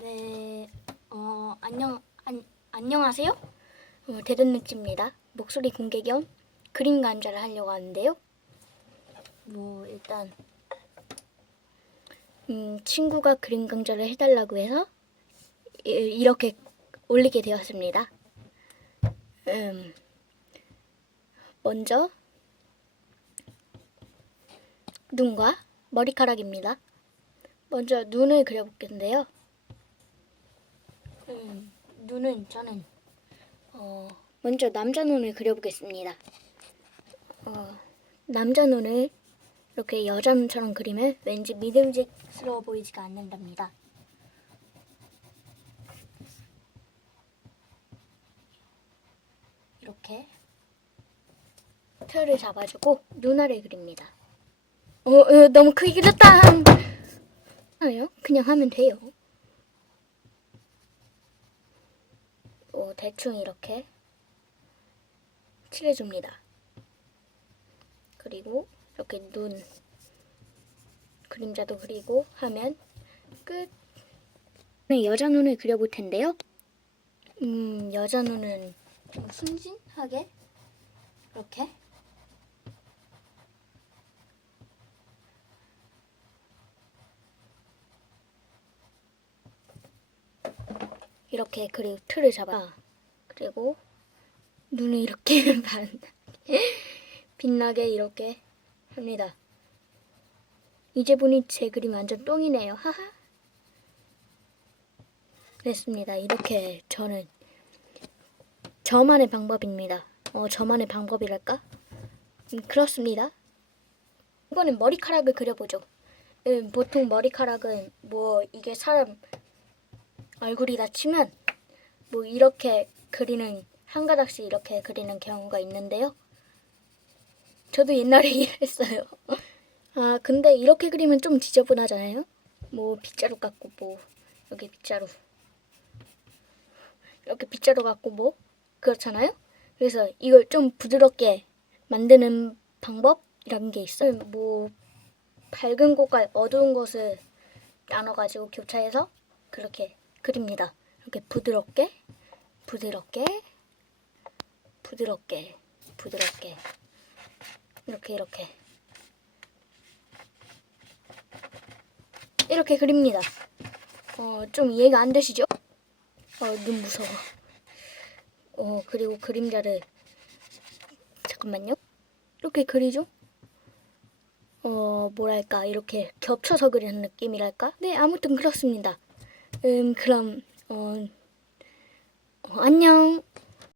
네, 안녕하세요. 대전늑지입니다. 목소리 공개 겸 그림 강좌를 하려고 하는데요. 일단 친구가 그림 강좌를 해달라고 해서 이렇게 올리게 되었습니다. 먼저 눈과 머리카락입니다. 먼저 눈을 그려볼 건데요. 눈은 저는 먼저 남자 눈을 그려보겠습니다. 남자 눈을 이렇게 여자 눈처럼 그리면 왠지 믿음직스러워 보이지가 않는답니다. 이렇게 틀을 잡아주고 눈알을 그립니다. 너무 크게 그렸다. 그냥 하면 돼요. 대충 이렇게 칠해줍니다. 그리고 이렇게 눈 그림자도 그리고 하면 끝. 여자 눈을 그려볼 텐데요. 여자 눈은 좀 순진하게 이렇게 그리고 틀을 잡아. 그리고 눈을 이렇게 빛나게 이렇게 합니다. 이제 보니 제 그림 완전 똥이네요. 하하. 됐습니다. 이렇게 저만의 방법입니다. 저만의 방법이랄까? 그렇습니다. 이번엔 머리카락을 그려보죠. 보통 머리카락은 이게 사람 얼굴이다 치면 이렇게 그리는 한 가닥씩 이렇게 그리는 경우가 있는데요. 저도 옛날에 이랬어요. 근데 이렇게 그리면 좀 지저분하잖아요. 빗자루 갖고 여기 빗자루 이렇게 빗자루 갖고 그렇잖아요. 그래서 이걸 좀 부드럽게 만드는 방법이라는 게 있어요. 밝은 곳과 어두운 곳을 나눠가지고 교차해서 그렇게 그립니다. 이렇게 부드럽게 이렇게 그립니다. 좀 이해가 안 되시죠? 눈 무서워. 그리고 그림자를 잠깐만요. 이렇게 그리죠? 뭐랄까 이렇게 겹쳐서 그리는 느낌이랄까? 네, 아무튼 그렇습니다. 그럼 안녕.